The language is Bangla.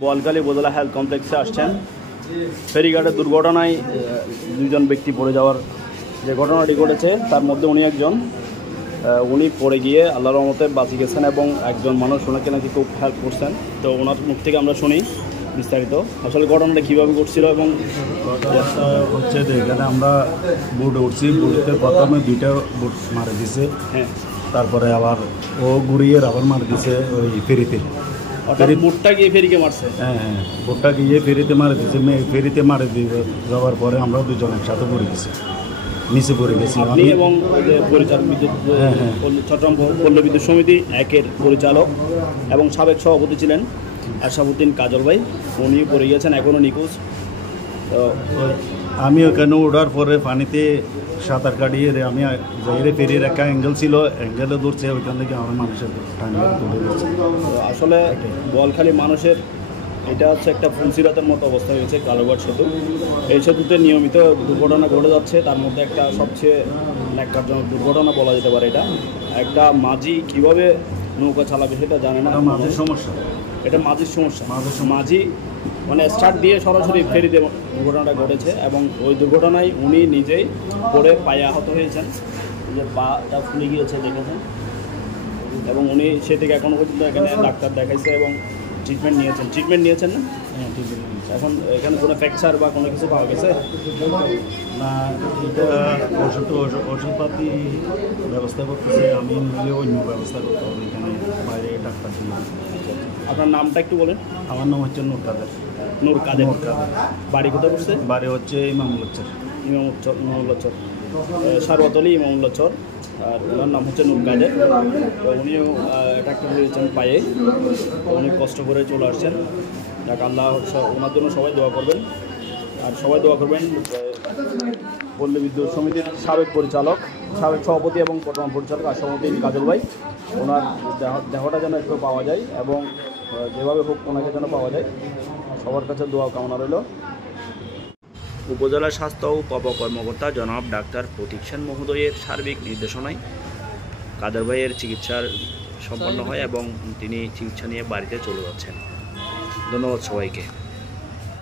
বোয়ালখালী উপজেলা হেলথ কমপ্লেক্সে আসছেন। ফেরিঘাটের দুর্ঘটনায় দুইজন ব্যক্তি পড়ে যাওয়ার যে ঘটনাটি ঘটেছে তার মধ্যে উনি একজন, উনি পড়ে গিয়ে আল্লাহর রহমতে বাঁচি গেছেন এবং একজন মানুষ ওনাকে নাকি খুব হেল্প করছেন। তো ওনার মুখ থেকে আমরা শুনি বিস্তারিত আসলে ঘটনাটা কীভাবে ঘটছিল। এবং ঘটনাটা হচ্ছে যে এখানে আমরা বোটে উঠছি, বোটে প্রথমে দুইটা বোট মারে দিছে, হ্যাঁ, তারপরে আবার ও ঘুরিয়ে আবার মারে দিছে ওই ফেরিতে। বোটটা গিয়ে ফেরিকে মারছে? হ্যাঁ হ্যাঁ, বোটটা গিয়ে ফেরিতে মারে দিছে। ফেরিতে মারে দিয়ে যাওয়ার পরে আমরা দুজন একসাথে পড়ে গেছি, নিচে পড়ে গেছি। আপনি এবং পরিচালক চট্টগ্রাম পল্লী বিদ্যুৎ সমিতি একের পরিচালক এবং সাবেক সভাপতি ছিলেন আশরাফুদ্দিন কাজল ভাই, উনিও পড়ে গিয়েছেন, এখনও নিখোঁজ। তো আমি ওখানে ওঠার পরে পানিতে সাঁতার কাটিয়ে আমি যাইরে ফেরির একটা অ্যাঙ্গেল ছিল, অ্যাঙ্গেলে ধরছে, ওইখান থেকে আমার মানুষের টানিয়ে তুলে গেছে। আসলে বোয়ালখালী মানুষের এটা হচ্ছে একটা ফুলসিরাতের মতো অবস্থা হয়েছে কালুঘাট সেতু। এই সেতুতে নিয়মিত দুর্ঘটনা ঘটে যাচ্ছে, তার মধ্যে একটা সবচেয়ে ন্যাক্কারজনক দুর্ঘটনা বলা যেতে পারে। এটা একটা মাঝি কীভাবে নৌকা চালাবে সেটা জানে না, মাঝির সমস্যা, এটা মাঝির সমস্যা। মাঝি মানে স্টার্ট দিয়ে সরাসরি ফেরিতে দুর্ঘটনাটা ঘটেছে এবং ওই দুর্ঘটনায় উনি নিজেই পড়ে পায়ে আহত হয়েছেন, যে পাটা ফুলে গিয়েছে দেখেছেন। এবং উনি সে থেকে এখনও পর্যন্ত এখানে ডাক্তার দেখাইছে এবং ট্রিটমেন্ট নিয়েছেন না? হ্যাঁ ঠিক আছে। এখন এখানে কোনো ফ্র্যাকচার বা কোনো কিছু পাওয়া গেছে না? এটা ওষুধপাতি ব্যবস্থা করতেছে, আমি নিজে অন্য ব্যবস্থা করতে হবে এখানে বাইরে ডাক্তার দিয়ে। আপনার নামটা একটু বলেন। আমার নাম হচ্ছে নূর কাদের। নূর কাদের। বাড়ি কোথায় পড়ছে? বাড়ি হচ্ছে ইমামুল্লাচর। ইমামুল্লাচর সারওয়াতলি ইমামুল্লাচর। আর ওনার নাম হচ্ছে নূর কাদের। তো উনিও ডাক্তার হয়েছেন পায়ে, অনেক কষ্ট করে চলে আসছেন। যাক, আল্লাহ ওনার জন্য সবাই দোয়া করবেন। আর সবাই দোয়া করবেন পল্লী বিদ্যুৎ সমিতির সাবেক পরিচালক, সাবেক সভাপতি এবং বর্তমান পরিচালক আশরাফুদ্দিন কাজল ভাই, ওনার দেহটা যেন একটু পাওয়া যায় এবং যেভাবে হোক ওনাকে যেন পাওয়া যায়, সবার কাছে দোয়া কামনা রইল। উপজেলা স্বাস্থ্য ও কর্মকর্তা জনাব ডাক্তার প্রতীক সেন মহোদয়ের সার্বিক নির্দেশনায় কাদের ভাইয়ের চিকিৎসার সম্পন্ন হয় এবং তিনি চিকিৎসা নিয়ে বাড়িতে চলে যাচ্ছেন। ধন্যবাদ সবাইকে।